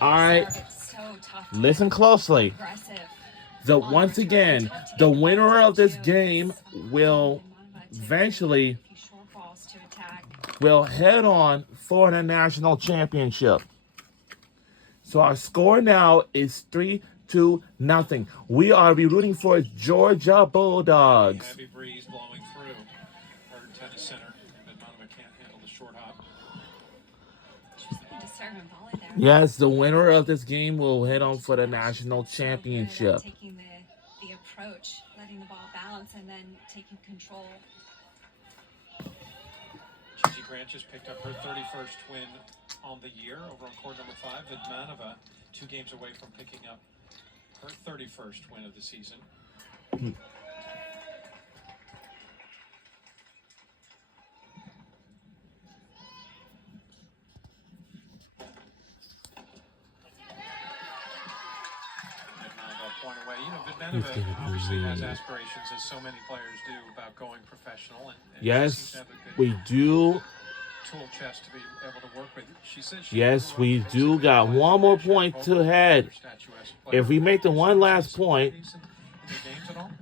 All right. Listen closely. So once again, the winner of this game will eventually head on for the national championship. So our score now is 3-0. We are rooting for Georgia Bulldogs. Heavy breeze blowing through our tennis center. Manova can't handle the short hop. Yes, the winner of this game will head on for the national championship. Taking the approach, letting the ball bounce, and then taking control. Gigi Grant just picked up her 31st win on the year over on court number 5. Vidmanova 2 games away from picking up her 31st win of the season. Point away. You know, Vidmanova obviously has aspirations, as so many players do, about going professional. And yes, we do. Tool chest to be able to work with. She says yes, we do got one more point to head. If we make the one last point,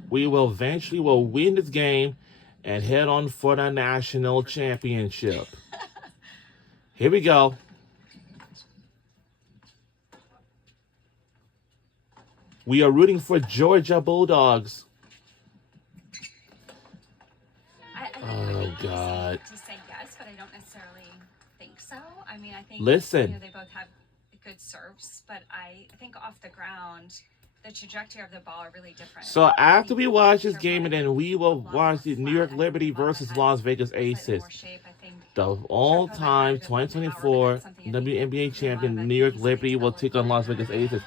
we will eventually win this game and head on for the national championship. Here we go. We are rooting for Georgia Bulldogs. Oh, God. To say yes, but I don't necessarily think so. I mean, I think Listen. They both have good serves, but I think off the ground, the trajectory of the ball are really different. So after we watch this game, and then we will watch the New York Liberty versus Las Vegas Aces, the all-time 2024 WNBA champion New York Liberty will take on Las Vegas Aces.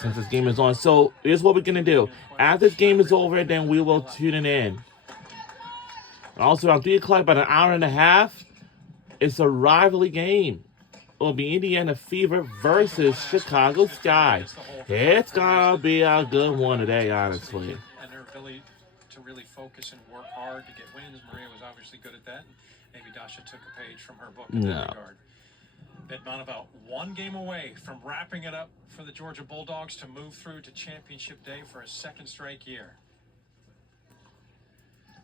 Since this game is on. So here's what we're going to do. After this game is over, then we will tune it in. Also, around 3 o'clock, about an hour and a half, it's a rivalry game. It will be Indiana Fever versus Chicago Sky. It's going to be a good one today, honestly. And their ability to really focus and work hard to get wins. Maria was obviously good at that. Maybe Dasha took a page from her book in that regard. Vidmanova 1 game away from wrapping it up for the Georgia Bulldogs to move through to championship day for a 2nd straight year.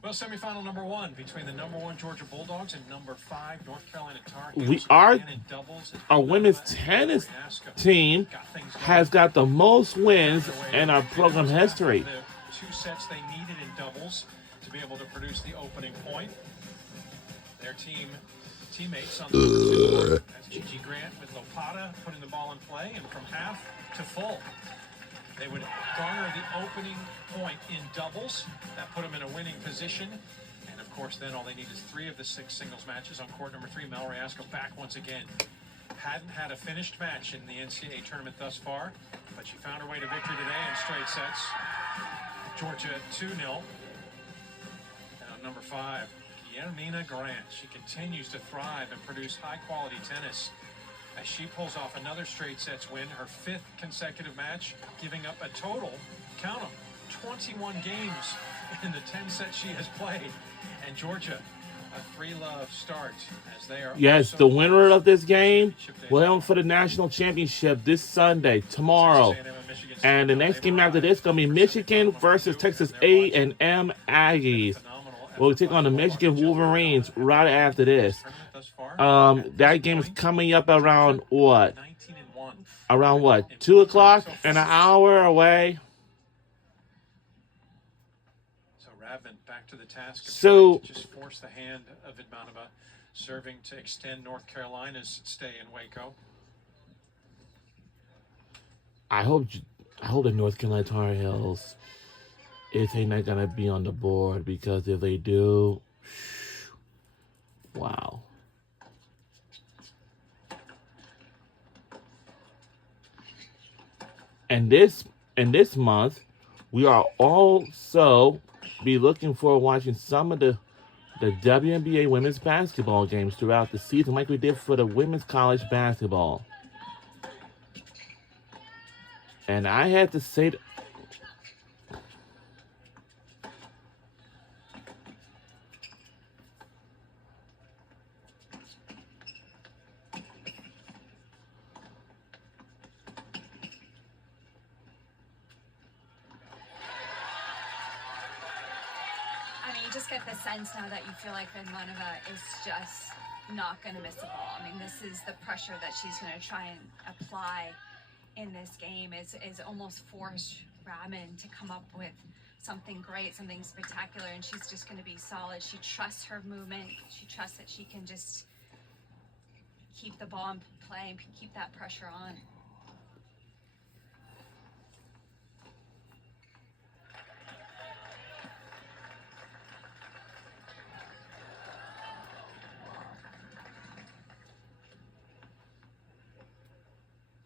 Well, semifinal number 1 between the number 1 Georgia Bulldogs and number 5 North Carolina Tar Heels. Our women's tennis team has got the most wins in our program history. The 2 sets they needed in doubles to be able to produce the opening point. Their teammates on the court. That's Gigi Grant with Lopata putting the ball in play, and from half to full. They would garner the opening point in doubles. That put them in a winning position. And of course, then all they need is 3 of the 6 singles matches on court number 3. Mel Riasco back once again. Hadn't had a finished match in the NCAA tournament thus far, but she found her way to victory today in straight sets. Georgia 2-0. And on number 5, Yamina Grant. She continues to thrive and produce high-quality tennis as she pulls off another straight sets win, her 5th consecutive match, giving up a total, count them, 21 games in the 10 sets she has played. And Georgia, a 3-love start as they are. Yes, the winner of this game will head on for the national championship this Sunday, tomorrow. And the next game after this is going to be Michigan versus Texas A&M Aggies. We'll take on the Michigan Wolverines right after this. That game is coming up around what? Around what? 2 o'clock? An hour away? So Radman back to the task of so to just force the hand of Vidmanova, serving to extend North Carolina's stay in Waco. I hope the North Carolina Tar Heels is not gonna be on the board, because if they do, wow. And this month, we are also be looking for watching some of the WNBA women's basketball games throughout the season, like we did for the women's college basketball. And I had to say just get the sense now that you feel like Vidmanova is just not going to miss the ball. I mean, this is the pressure that she's going to try and apply in this game is almost force Raman to come up with something great, something spectacular, and she's just going to be solid. She trusts her movement. She trusts that she can just keep the ball in play and keep that pressure on.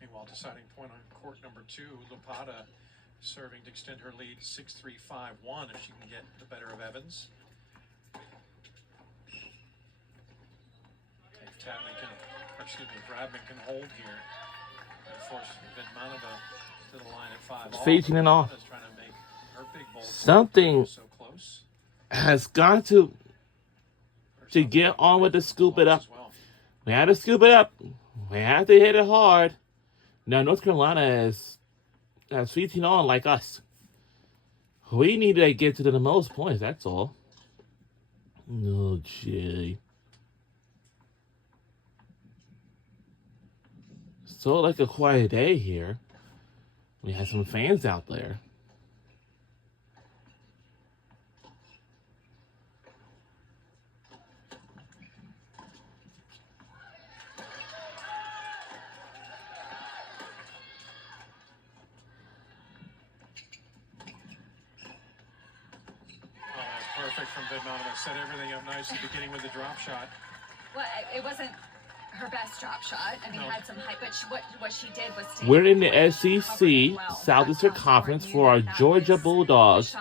Meanwhile, deciding point on court number 2, Lopata serving to extend her lead 6-3, 5-1 if she can get the better of Evans. If Radman can hold here, and force Vidmanova to the line at 5. Facing it off. Trying to make her big bowl Something so close. has got to get on with the scoop it up. Well. We had to scoop it up. We have to hit it hard. Now, North Carolina is sweeting on like us. We need to get to the most points, that's all. Oh, gee. So like a quiet day here. We have some fans out there. Perfect from Vidmanova. Set everything up nicely, beginning with the drop shot. Well, it wasn't her best drop shot. I mean, had some height, but what she did was to we're in the SEC Southeastern Conference for our Georgia Bulldogs,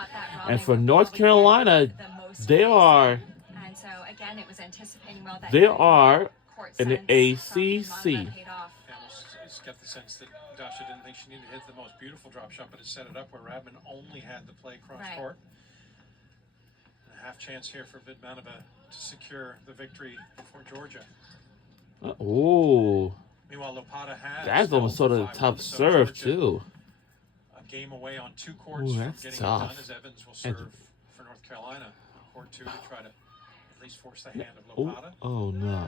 and for North Carolina, they are again, it was anticipating well that they are in the ACC. It's got the sense that Dasha didn't think she needed to hit the most beautiful drop shot, but it set it up where Radman only had to play cross court. A half chance here for Vidmanova to secure the victory for Georgia. Oh, meanwhile, Lopata has that's almost sort of a tough serve too. A game away on 2 courts from getting tough. it done, as Evans will serve for North Carolina. Court 2 to try to at least force the hand of Lopata. Oh no!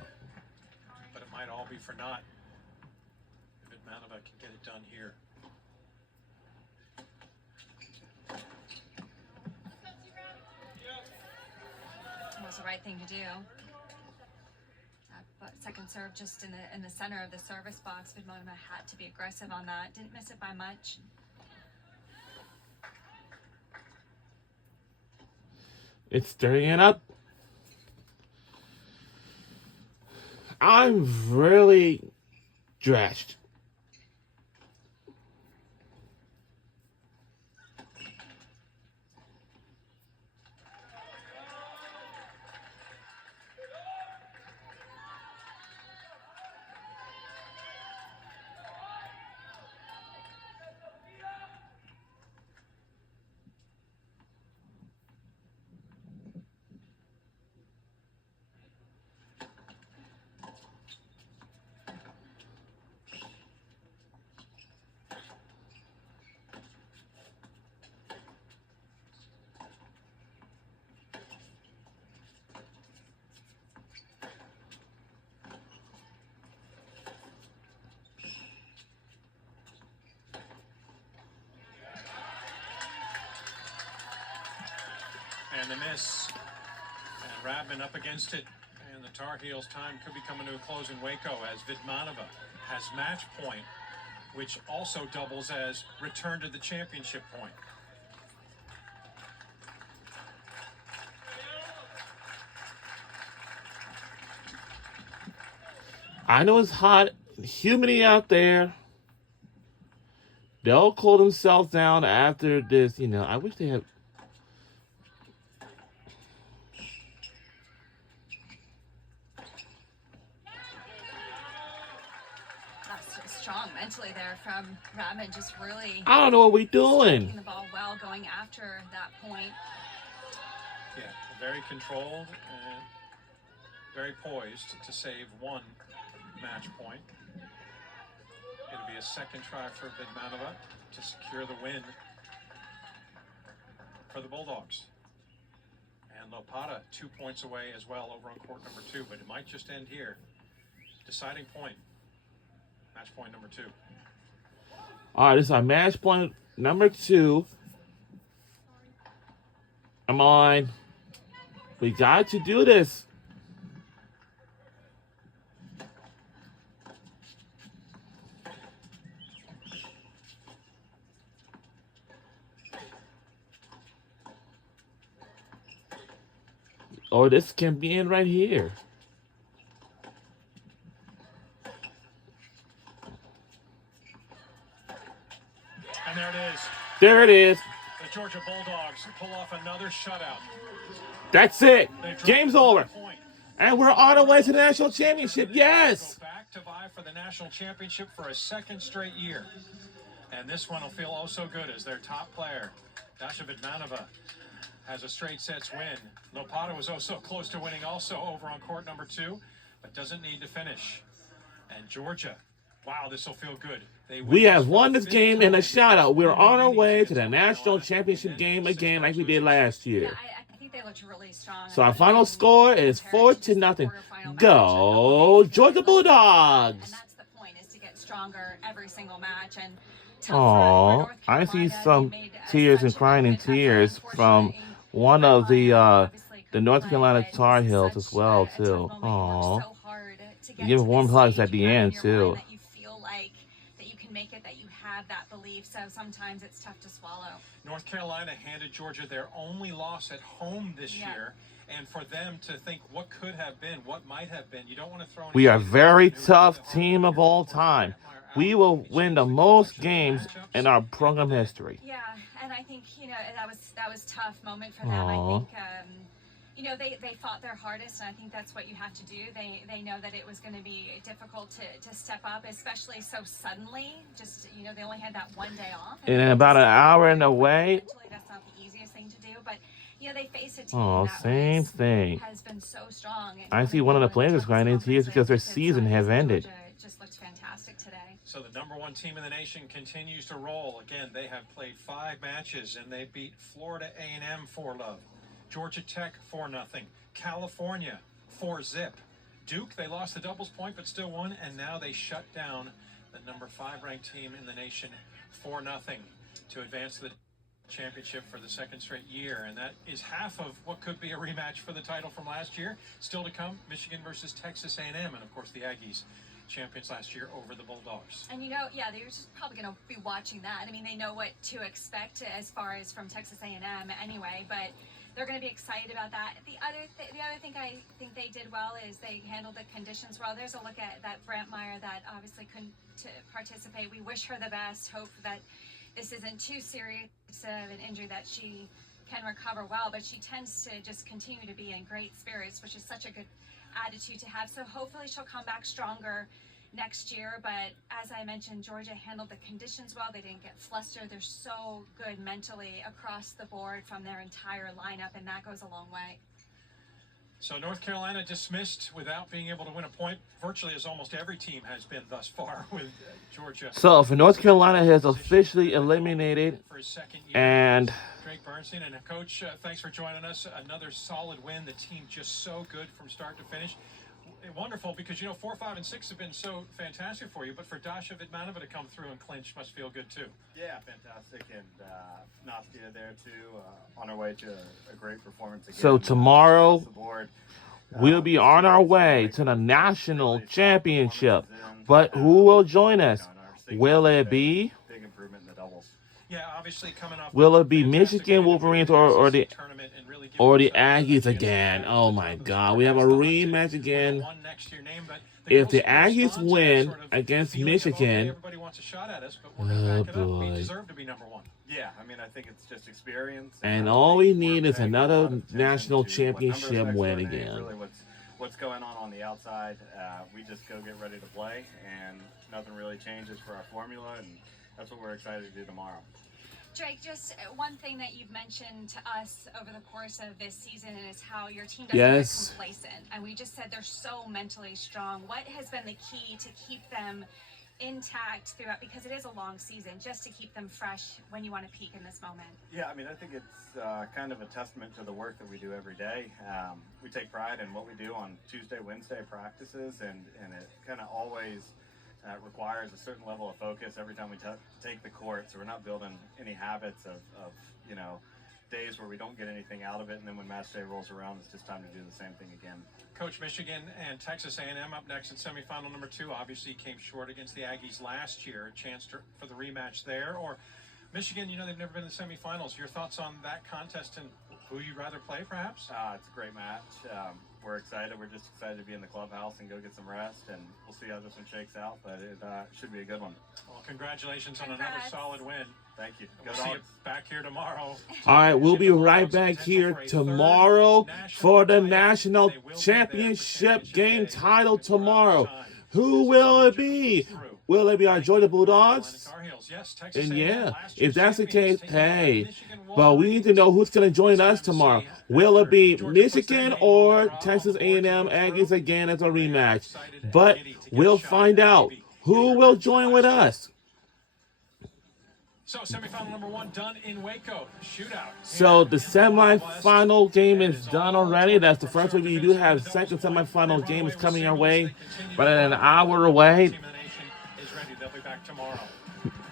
But it might all be for naught if Vidmanova can get it done here. It was the right thing to do. Second serve just in the center of the service box. Vidmanova had to be aggressive on that. Didn't miss it by much. It's stirring it up. I'm really dressed. And the miss. And Radman up against it. And the Tar Heels' time could be coming to a close in Waco as Vidmanova has match point, which also doubles as return to the championship point. I know it's hot, humidity out there. They'll cool themselves down after this. You know, I wish they had. That's strong mentally there from Radman, just really. I don't know what we're doing. Taking the ball well, going after that point. Yeah, very controlled and very poised to save one match point. It'll be a second try for Vidmanova to secure the win for the Bulldogs. And Lopata 2 points away as well over on court number 2, but it might just end here. Deciding point. Match point number 2. All right, this is our match point number 2. Come on. We got to do this. Or this can be in right here. And there it is. There it is. The Georgia Bulldogs pull off another shutout. That's it. They drop Game's one over. point. And we're on our way to the national championship. Yes. Go back to vie for the national championship for a second straight year. And this one will feel oh so good as their top player, Dasha Vidmanova, has a straight sets win. Lopata was oh so close to winning also over on court number 2, but doesn't need to finish. And Georgia, wow, this will feel good. We have won this game in a shout-out. We're on our way to the national championship game again like we did last year. Yeah, I think they looked really strong. So our final score is 4-0. Go Georgia Bulldogs! And that's the point, is to get stronger every single match. And Aww, I see some tears and crying in tears from one of the North Carolina Tar Heels as well, too. Aww. Give warm hugs at the end, too. That you feel like that you can make it, that you have that belief. So sometimes it's tough to swallow. North Carolina handed Georgia their only loss at home this year. And for them to think what could have been, what might have been, you don't want to throw. We are a very tough team of all time. We will win the most games in our program history. Yeah, and I think that was tough moment for them. I think they fought their hardest, and I think that's what you have to do. They know that it was going to be difficult to step up, especially so suddenly. Just they only had that one day off. And in about an hour and away. Mentally, that's not the easiest thing to do, but they face a team same thing. has been so strong. I see one of the players is crying in tears because their season has ended. Just looked fantastic today. So the number 1 team in the nation continues to roll. Again, they have played 5 matches and they beat Florida A&M 4-0, Georgia Tech 4-0, California 4-0. Duke, they lost the doubles point but still won, and now they shut down the number 5 ranked team in the nation 4-0 to advance to the championship for the second straight year, and that is half of what could be a rematch for the title from last year. Still to come, Michigan versus Texas A&M, and of course the Aggies, champions last year over the Bulldogs. And they're just probably going to be watching that. I mean, they know what to expect as far as from Texas A&M anyway, but they're going to be excited about that. The other thing I think they did well is they handled the conditions well. There's a look at that Brant Meyer that obviously couldn't participate. We wish her the best. Hope that this isn't too serious of an injury, that she can recover well, but she tends to just continue to be in great spirits, which is such a good attitude to have. So hopefully she'll come back stronger next year. But as I mentioned, Georgia handled the conditions well. They didn't get flustered. They're so good mentally across the board from their entire lineup, and that goes a long way. So North Carolina dismissed without being able to win a point, virtually as almost every team has been thus far with Georgia. So for North Carolina has officially eliminated, for his second year. And Drake Bernstein and Coach, thanks for joining us. Another solid win. The team just so good from start to finish. Wonderful, because 4, 5, and 6 have been so fantastic for you, but for Dasha Vidmanova to come through and clinch must feel good too. Yeah, fantastic, and Nastia there too, on our way to a great performance again. So tomorrow, the board. we'll be on our way to the national championship. But who will join us? Will it be? Big improvement in the doubles. Yeah, obviously coming off. Will it be Michigan Wolverines or the Aggies again? Oh my God, we have a rematch again. If the Aggies win against Michigan, Everybody wants a shot at us, but we're going to back it up. We boy. deserve to be number 1. Yeah, I mean, I think it's just experience. And all we need is another national championship win again. Really, what's going on the outside? We just go get ready to play, and nothing really changes for our formula, and that's what we're excited to do tomorrow. Drake, just one thing that you've mentioned to us over the course of this season is how your team doesn't Yes. get complacent. And we just said they're so mentally strong. What has been the key to keep them intact throughout, because it is a long season, just to keep them fresh when you want to peak in this moment? Yeah, I mean, I think it's kind of a testament to the work that we do every day. We take pride in what we do on Tuesday, Wednesday practices, and it kind of always requires a certain level of focus every time we take the court. So we're not building any habits of days where we don't get anything out of it, and then when match day rolls around, it's just time to do the same thing again. Coach, Michigan and Texas A&M up next in semifinal number 2. Obviously came short against the Aggies last year. A chance for the rematch there. Or Michigan, they've never been in the semifinals. Your thoughts on that contest and who you'd rather play, perhaps? It's a great match. We're excited. We're just excited to be in the clubhouse and go get some rest, and we'll see how this one shakes out, but it should be a good one. Well, congratulations on another solid win. Thank you. We'll see you back here tomorrow. All right, we'll be right back here tomorrow for the national championship game title tomorrow. Who will it be? Will it be our Georgia Bulldogs? And yeah, if that's the case, hey, but we need to know who's going to join us tomorrow. Will it be Michigan or Texas A&M Aggies again as a rematch? But we'll find out who will join with us. So semifinal number 1 done in Waco. Shootout. So the semifinal game is done already. That's the first one. We do have second semifinal game is coming our way, but an hour away. Team of the nation is ready. They'll be back tomorrow.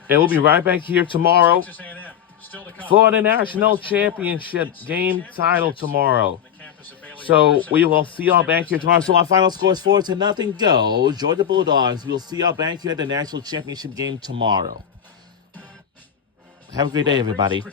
And we'll be right back here tomorrow Texas A&M still to come. for the national championship game title tomorrow. So we will see y'all back here tomorrow. So our final score is 4-0. Go Georgia Bulldogs. We'll see y'all back here at the national championship game tomorrow. Have a great day, everybody.